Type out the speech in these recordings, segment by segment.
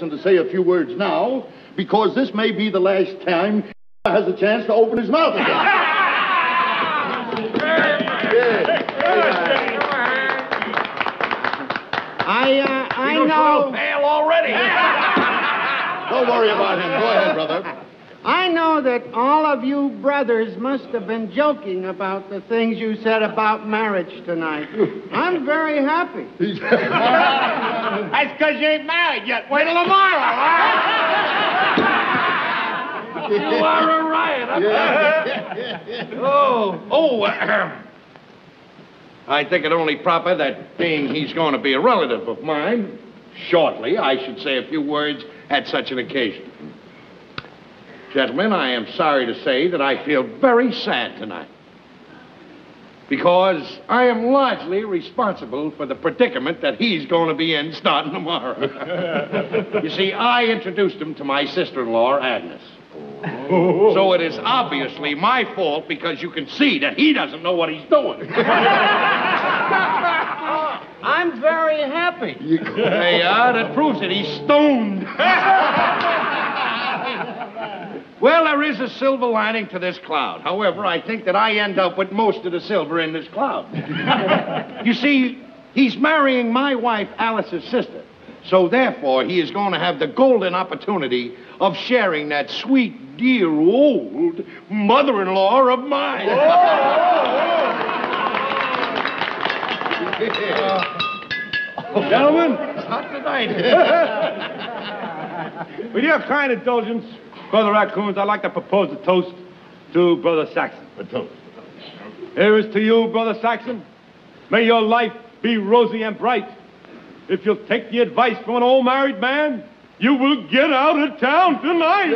And to say a few words now, because this may be the last time he has a chance to open his mouth again. I know. Pale already. Don't worry about him. Go ahead, brother. I know that all of you brothers must have been joking about the things you said about marriage tonight. I'm very happy. That's because you ain't married yet. Wait till tomorrow, huh? You are a riot. I think it only proper that, being he's going to be a relative of mine, shortly, I should say a few words at such an occasion. Gentlemen, I am sorry to say that I feel very sad tonight, because I am largely responsible for the predicament that he's going to be in starting tomorrow. You see, I introduced him to my sister-in-law, Agnes. So it is obviously my fault, because you can see that he doesn't know what he's doing. I'm very happy. There you are. That proves it. He's stoned. Well, there is a silver lining to this cloud. However, I think that I end up with most of the silver in this cloud. You see, he's marrying my wife, Alice's sister. So therefore, he is going to have the golden opportunity of sharing that sweet, dear, old mother-in-law of mine. Gentlemen, It's hot tonight. with your kind indulgence, Brother Raccoons, I'd like to propose a toast to Brother Saxon. A toast. Here is to you, Brother Saxon. May your life be rosy and bright. If you'll take the advice from an old married man, you will get out of town tonight.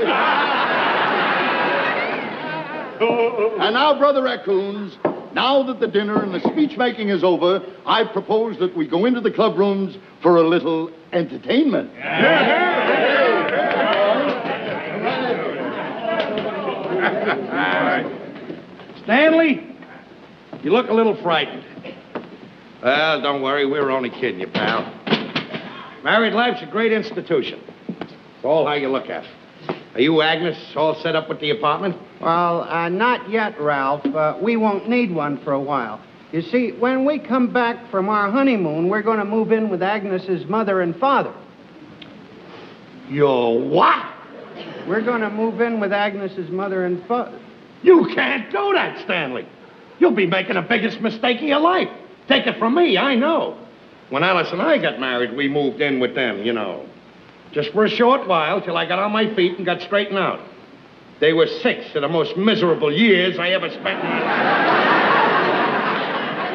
And now, Brother Raccoons, now that the dinner and the speech-making is over, I propose that we go into the club rooms for a little entertainment. Stanley, you look a little frightened. Well, don't worry. We were only kidding you, pal. Married life's a great institution. It's all how you look at it. Are you, Agnes, all set up with the apartment? Well, not yet, Ralph. We won't need one for a while. You see, when we come back from our honeymoon, we're going to move in with Agnes's mother and father. You're what? We're going to move in with Agnes's mother and father. You can't do that, Stanley. You'll be making the biggest mistake of your life. Take it from me, I know. When Alice and I got married, we moved in with them, you know. Just for a short while, till I got on my feet and got straightened out. They were 6 of the most miserable years I ever spent in my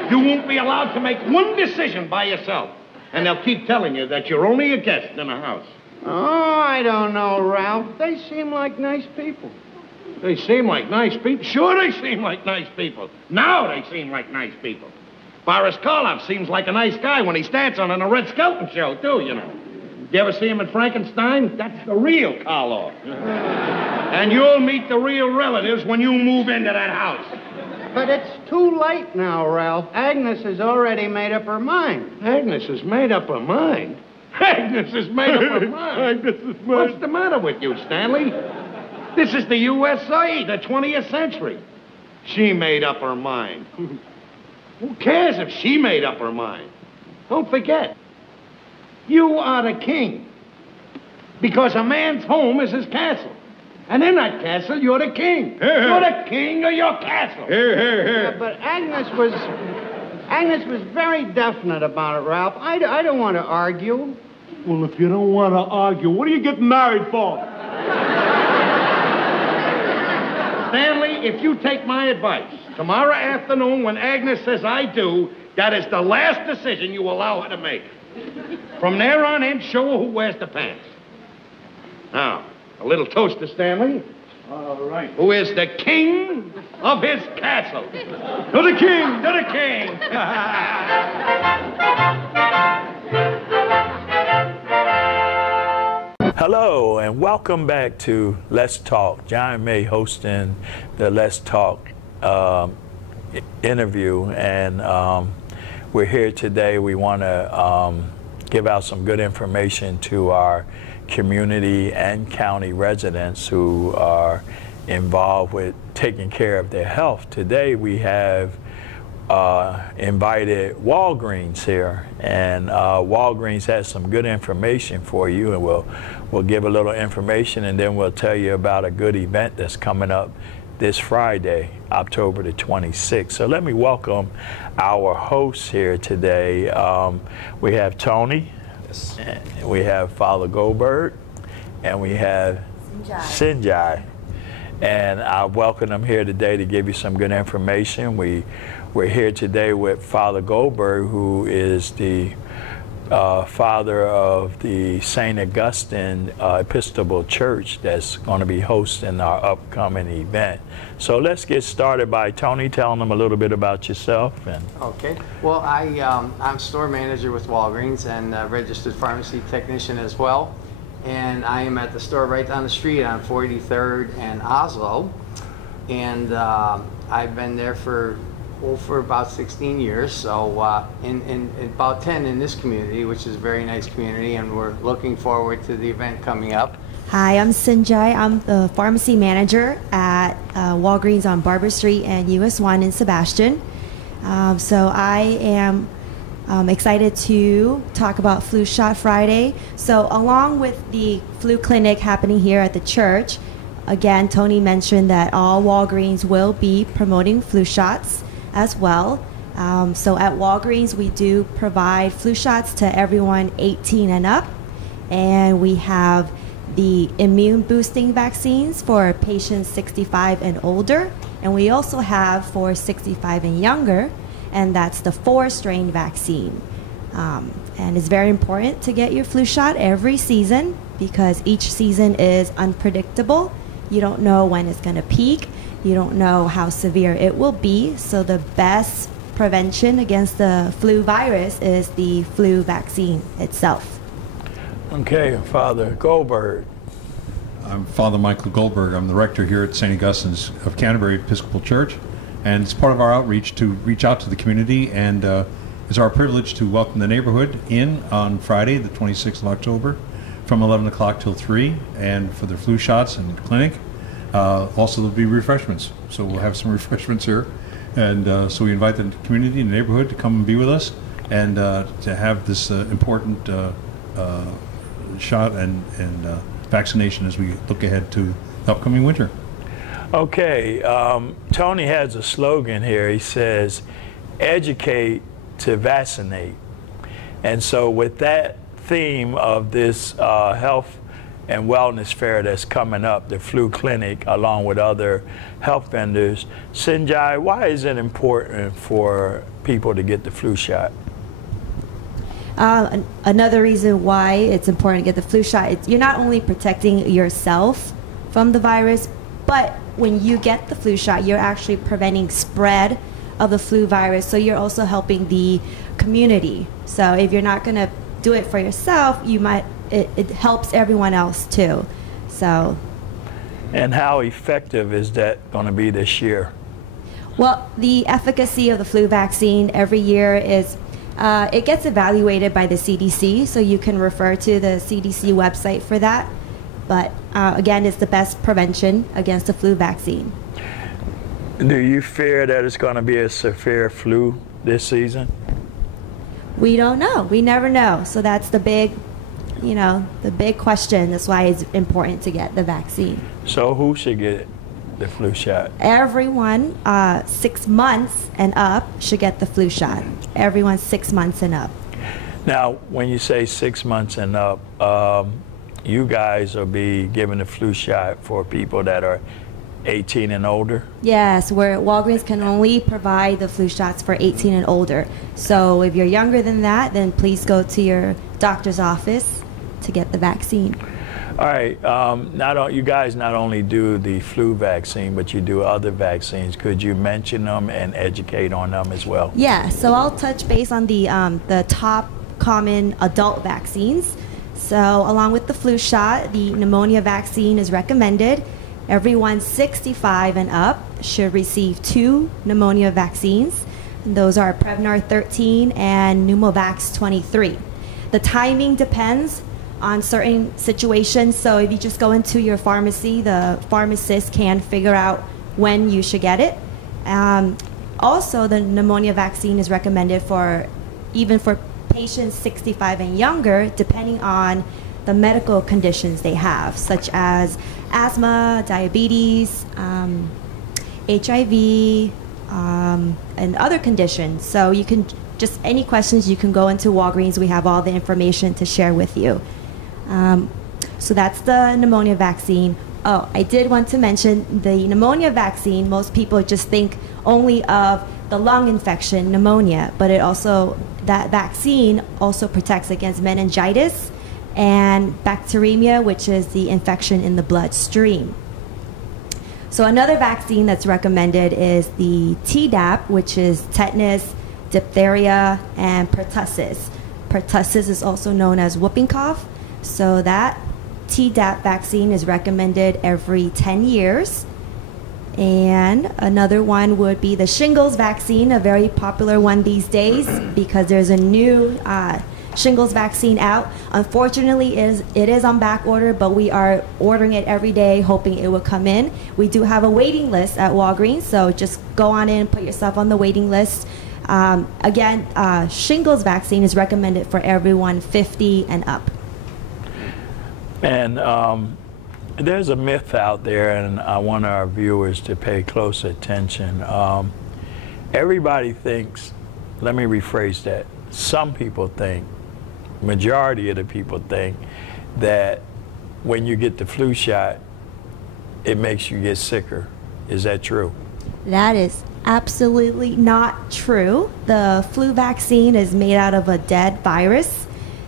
life. You won't be allowed to make one decision by yourself. And they'll keep telling you that you're only a guest in a house. Oh, I don't know, Ralph. They seem like nice people. They seem like nice people. Sure, they seem like nice people. Now they seem like nice people. Boris Karloff seems like a nice guy when he's dancing on a Red Skelton show, too, you know. You ever see him at Frankenstein? That's the real Karloff. And you'll meet the real relatives when you move into that house. But it's too late now, Ralph. Agnes has already made up her mind. Agnes has made up her mind? Agnes has made up her mind? Agnes has made... What's the matter with you, Stanley? This is the USA, the 20th century. She made up her mind. Who cares if she made up her mind? Don't forget, you are the king. Because a man's home is his castle. And in that castle, you're the king. You're the king of your castle. Yeah, but Agnes was very definite about it, Ralph. I don't want to argue. Well, if you don't want to argue, what do you get married for? Stanley, if you take my advice, tomorrow afternoon when Agnes says I do, that is the last decision you allow her to make. From there on in, show her who wears the pants. Now, a little toast to Stanley. All right. Who is the king of his castle. To the king! To the king! Hello, and welcome back to Let's Talk. John May hosting the Let's Talk interview, and we're here today. We want to give out some good information to our community and county residents who are involved with taking care of their health. Today we have invited Walgreens here, and Walgreens has some good information for you, and we'll give a little information, and then we'll tell you about a good event that's coming up this Friday, October the 26th. So let me welcome our hosts here today. We have Tony, yes. We have Father Goldberg, and we have Sinjai. And I welcome them here today to give you some good information. We're here today with Father Goldberg, who is the father of the St. Augustine Episcopal Church that's going to be hosting our upcoming event. So let's get started by Tony telling them a little bit about yourself. Okay. Well, I'm store manager with Walgreens and registered pharmacy technician as well. And I am at the store right down the street on 43rd and Oslo. And I've been there for about 16 years, so in about 10 in this community, which is a very nice community, and we're looking forward to the event coming up. Hi, I'm Sinjai. I'm the pharmacy manager at Walgreens on Barber Street and US 1 in Sebastian. So I am excited to talk about Flu Shot Friday. So along with the flu clinic happening here at the church, again, Tony mentioned that all Walgreens will be promoting flu shots as well. So at Walgreens, we do provide flu shots to everyone 18 and up. And we have the immune boosting vaccines for patients 65 and older. And we also have for 65 and younger, and that's the 4-strain vaccine. And it's very important to get your flu shot every season because each season is unpredictable. You don't know when it's going to peak. You don't know how severe it will be. So the best prevention against the flu virus is the flu vaccine itself. Okay, Father Goldberg. I'm Father Michael Goldberg. I'm the rector here at St. Augustine's of Canterbury Episcopal Church. And it's part of our outreach to reach out to the community, and it's our privilege to welcome the neighborhood in on Friday, the 26th of October, from 11 o'clock till 3, and for the flu shots and clinic. Also, there'll be refreshments, so we'll have some refreshments here. And so we invite the community and the neighborhood to come and be with us, and to have this important shot and vaccination as we look ahead to the upcoming winter. Okay, Tony has a slogan here. He says, educate to vaccinate. And so with that theme of this health and wellness fair that's coming up, the flu clinic, along with other health vendors, Sinjai, why is it important for people to get the flu shot? Another reason why it's important to get the flu shot, you're not only protecting yourself from the virus, but when you get the flu shot, you're actually preventing spread of the flu virus. So you're also helping the community. So if you're not going to do it for yourself, it helps everyone else too. So. And how effective is that going to be this year? Well, the efficacy of the flu vaccine every year is, it gets evaluated by the CDC, so you can refer to the CDC website for that. But again, it's the best prevention against the flu vaccine. Do you fear that it's going to be a severe flu this season? We don't know. We never know. So that's the big, the big question. That's why it's important to get the vaccine. So who should get the flu shot? Everyone 6 months and up should get the flu shot. Everyone 6 months and up. Now, when you say 6 months and up, you guys will be giving the flu shot for people that are 18 and older? Yes, where Walgreens can only provide the flu shots for 18 and older. So if you're younger than that, then please go to your doctor's office to get the vaccine. All right, you guys not only do the flu vaccine, but you do other vaccines. Could you mention them and educate on them as well? Yeah, so I'll touch base on the top common adult vaccines. So along with the flu shot, the pneumonia vaccine is recommended. Everyone 65 and up should receive 2 pneumonia vaccines. And those are Prevnar 13 and Pneumovax 23. The timing depends on certain situations. So if you just go into your pharmacy, the pharmacist can figure out when you should get it. Also, the pneumonia vaccine is recommended for even for patients 65 and younger, depending on the medical conditions they have, such as asthma, diabetes, HIV, and other conditions. So you can just, any questions, you can go into Walgreens. We have all the information to share with you. So that's the pneumonia vaccine. Oh, I did want to mention the pneumonia vaccine. Most people just think only of the lung infection, pneumonia, but it also, that vaccine also protects against meningitis and bacteremia, which is the infection in the bloodstream. So another vaccine that's recommended is the Tdap, which is tetanus, diphtheria, and pertussis. Pertussis is also known as whooping cough. So that Tdap vaccine is recommended every 10 years. And another one would be the shingles vaccine, a very popular one these days because there's a new shingles vaccine out. Unfortunately, it is on back order, but we are ordering it every day, hoping it will come in. We do have a waiting list at Walgreens, so just go on in, put yourself on the waiting list. Again, shingles vaccine is recommended for everyone 50 and up. And there's a myth out there, and I want our viewers to pay close attention. Everybody thinks, let me rephrase that, some people think, majority of the people think that when you get the flu shot, it makes you get sicker. Is that true? That is absolutely not true. The flu vaccine is made out of a dead virus.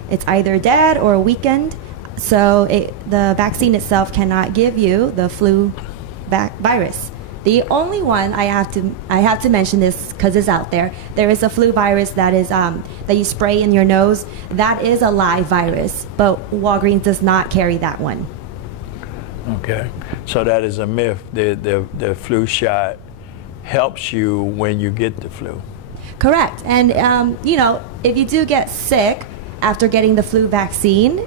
It's either dead or weakened. So the vaccine itself cannot give you the flu virus. The only one I have to mention this because it's out there. There is a flu virus that is that you spray in your nose. That is a live virus, but Walgreens does not carry that one. Okay, so that is a myth. The flu shot helps you when you get the flu. Correct, and you know, if you do get sick after getting the flu vaccine,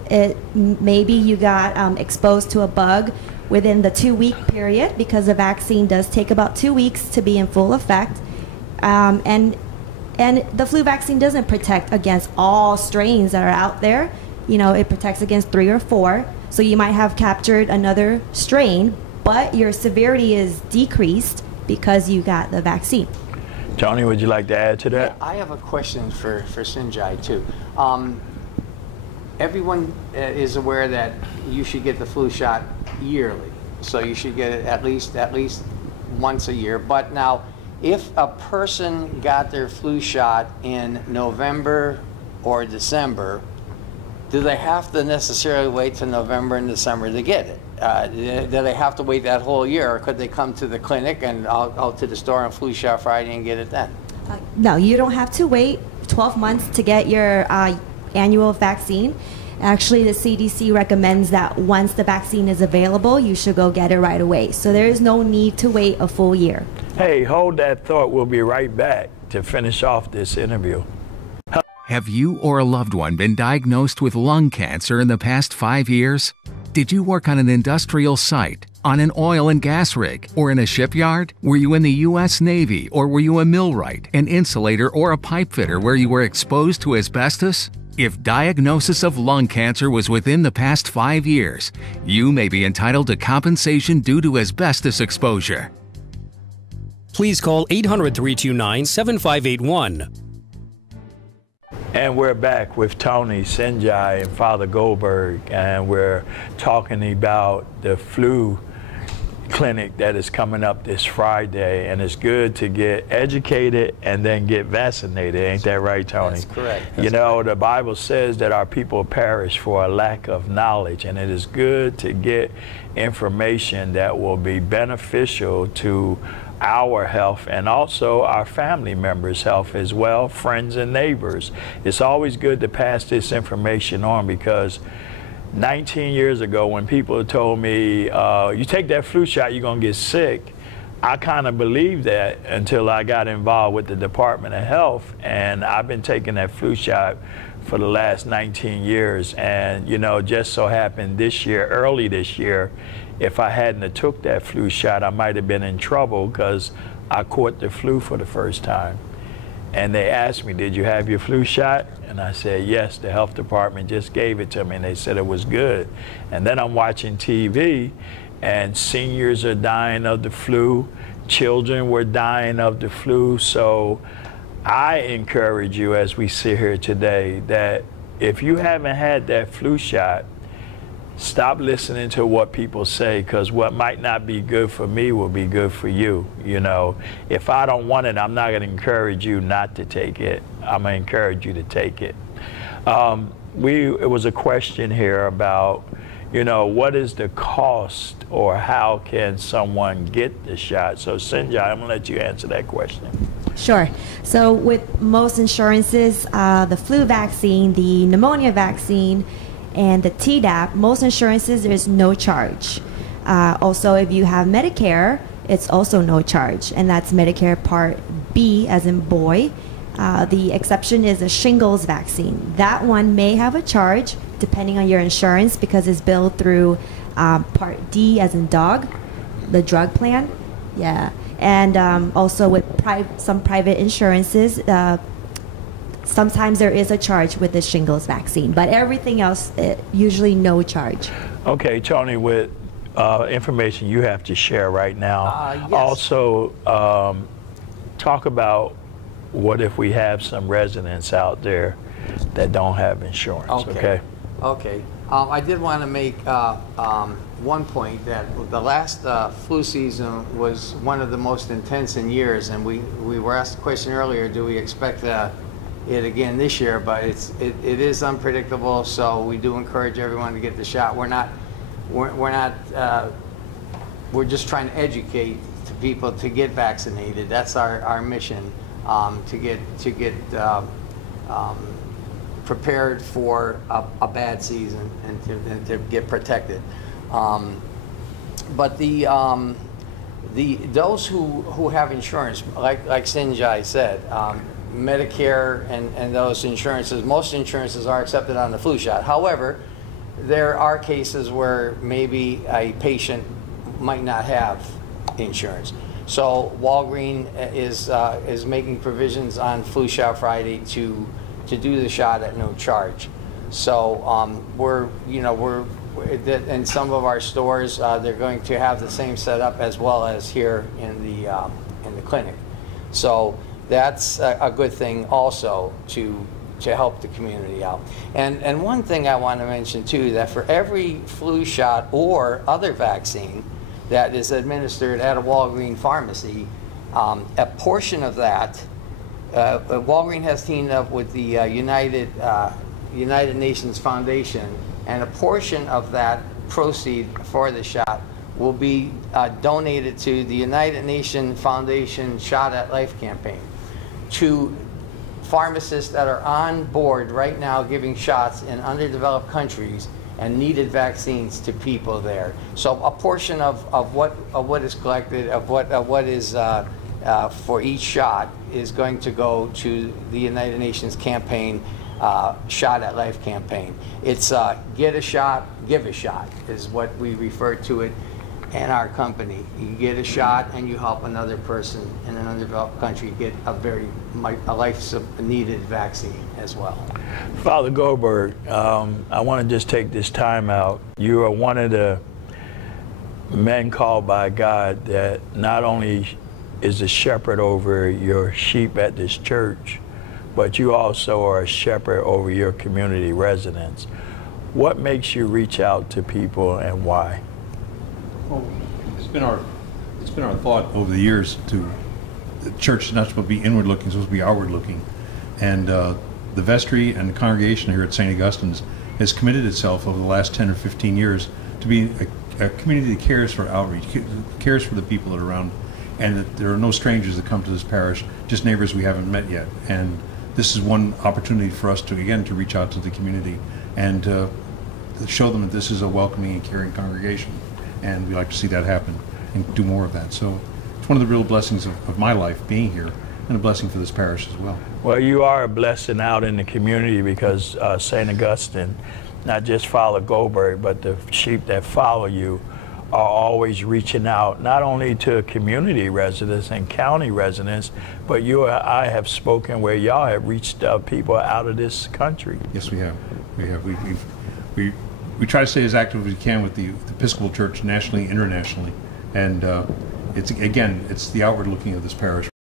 maybe you got exposed to a bug within the 2-week period, because the vaccine does take about 2 weeks to be in full effect. And the flu vaccine doesn't protect against all strains that are out there. You know, it protects against 3 or 4. So you might have captured another strain, but your severity is decreased because you got the vaccine. Tony, would you like to add to that? Yeah, I have a question for Sinjai too. Everyone is aware that you should get the flu shot yearly, so you should get it at least once a year. But now, if a person got their flu shot in November or December, do they have to necessarily wait till November and December to get it? Do they have to wait that whole year, or could they come to the clinic and out to the store on Flu Shot Friday and get it then? No, you don't have to wait 12 months to get your annual vaccine. Actually, the CDC recommends that once the vaccine is available, you should go get it right away. So there is no need to wait a full year. Hey, hold that thought. We'll be right back to finish off this interview. Have you or a loved one been diagnosed with lung cancer in the past 5 years? Did you work on an industrial site, on an oil and gas rig, or in a shipyard? Were you in the U.S. Navy, or were you a millwright, an insulator, or a pipe fitter where you were exposed to asbestos? If diagnosis of lung cancer was within the past 5 years, you may be entitled to compensation due to asbestos exposure. Please call 800-329-7581. And we're back with Tony, Sinjai, and Father Goldberg, and we're talking about the flu clinic that is coming up this Friday, and it's good to get educated and then get vaccinated. Ain't that right, Tony? That's correct. You know, the Bible says that our people perish for a lack of knowledge, and it is good to get information that will be beneficial to our health and also our family members' health as well, friends and neighbors. It's always good to pass this information on, because 19 years ago when people told me, you take that flu shot, you're gonna get sick, I kind of believed that until I got involved with the Department of Health, and I've been taking that flu shot for the last 19 years. And, you know, just so happened this year, early this year, if I hadn't have took that flu shot, I might have been in trouble because I caught the flu for the first time. And they asked me, did you have your flu shot? And I said, yes, the health department just gave it to me, and they said it was good. And then I'm watching TV, and seniors are dying of the flu. Children were dying of the flu. So I encourage you, as we sit here today, that if you haven't had that flu shot, stop listening to what people say, because what might not be good for me will be good for you. You know, if I don't want it, I'm not going to encourage you not to take it. I'm going to encourage you to take it. It was a question here about, you know, what is the cost or how can someone get the shot? So Sinjai, I'm going to let you answer that question. Sure. So with most insurances, the flu vaccine, the pneumonia vaccine, and the Tdap, most insurances, there's no charge. Also, if you have Medicare, it's also no charge, and that's Medicare Part B, as in boy. The exception is a shingles vaccine. That one may have a charge, depending on your insurance, because it's billed through Part D, as in dog, the drug plan. Yeah. And also with some private insurances, sometimes there is a charge with the shingles vaccine, but everything else, usually no charge. Okay, Tony, with information you have to share right now, yes. Also talk about what if we have some residents out there that don't have insurance, okay? Okay. I did want to make one point that the last flu season was one of the most intense in years, and we were asked the question earlier, do we expect it again this year? But it is unpredictable, so we do encourage everyone to get the shot. We're just trying to educate people to get vaccinated. That's our mission, to get prepared for a bad season and to get protected. But those who have insurance, like Sinjai said, Medicare and those insurances, most insurances are accepted on the flu shot. However, there are cases where maybe a patient might not have insurance. So Walgreens is making provisions on Flu Shot Friday to do the shot at no charge. So we're in some of our stores, they're going to have the same setup as well as here in the clinic. So that's a good thing also to help the community out. And one thing I want to mention too, that for every flu shot or other vaccine that is administered at a Walgreens pharmacy, a portion of that, Walgreens has teamed up with the United Nations Foundation, and a portion of that proceed for the shot will be donated to the United Nations Foundation Shot at Life campaign, to pharmacists that are on board right now giving shots in underdeveloped countries and needed vaccines to people there. So a portion of what is collected, of what is for each shot, is going to go to the United Nations campaign, Shot at Life campaign. It's get a shot, give a shot, is what we refer to it in our company. You get a shot and you help another person in an underdeveloped country get a life-needed vaccine as well. Father Goldberg, I want to just take this time out. You are one of the men called by God that not only is a shepherd over your sheep at this church, but you also are a shepherd over your community residents. What makes you reach out to people and why? Well, it's been our thought over the years to the church is not supposed to be inward looking, it's supposed to be outward looking, and the vestry and the congregation here at St. Augustine's has committed itself over the last 10 or 15 years to be a community that cares for outreach, cares for the people that are around, and that there are no strangers that come to this parish, just neighbors we haven't met yet. And this is one opportunity for us to reach out to the community and show them that this is a welcoming and caring congregation. And we like to see that happen and do more of that. So it's one of the real blessings of my life being here, and a blessing for this parish as well. Well, you are a blessing out in the community because St. Augustine, not just follow Goldberg, but the sheep that follow you are always reaching out, not only to community residents and county residents, but you and I have spoken where y'all have reached people out of this country. Yes, we have. We have. We try to stay as active as we can with the Episcopal Church nationally, internationally, and it's the outward looking of this parish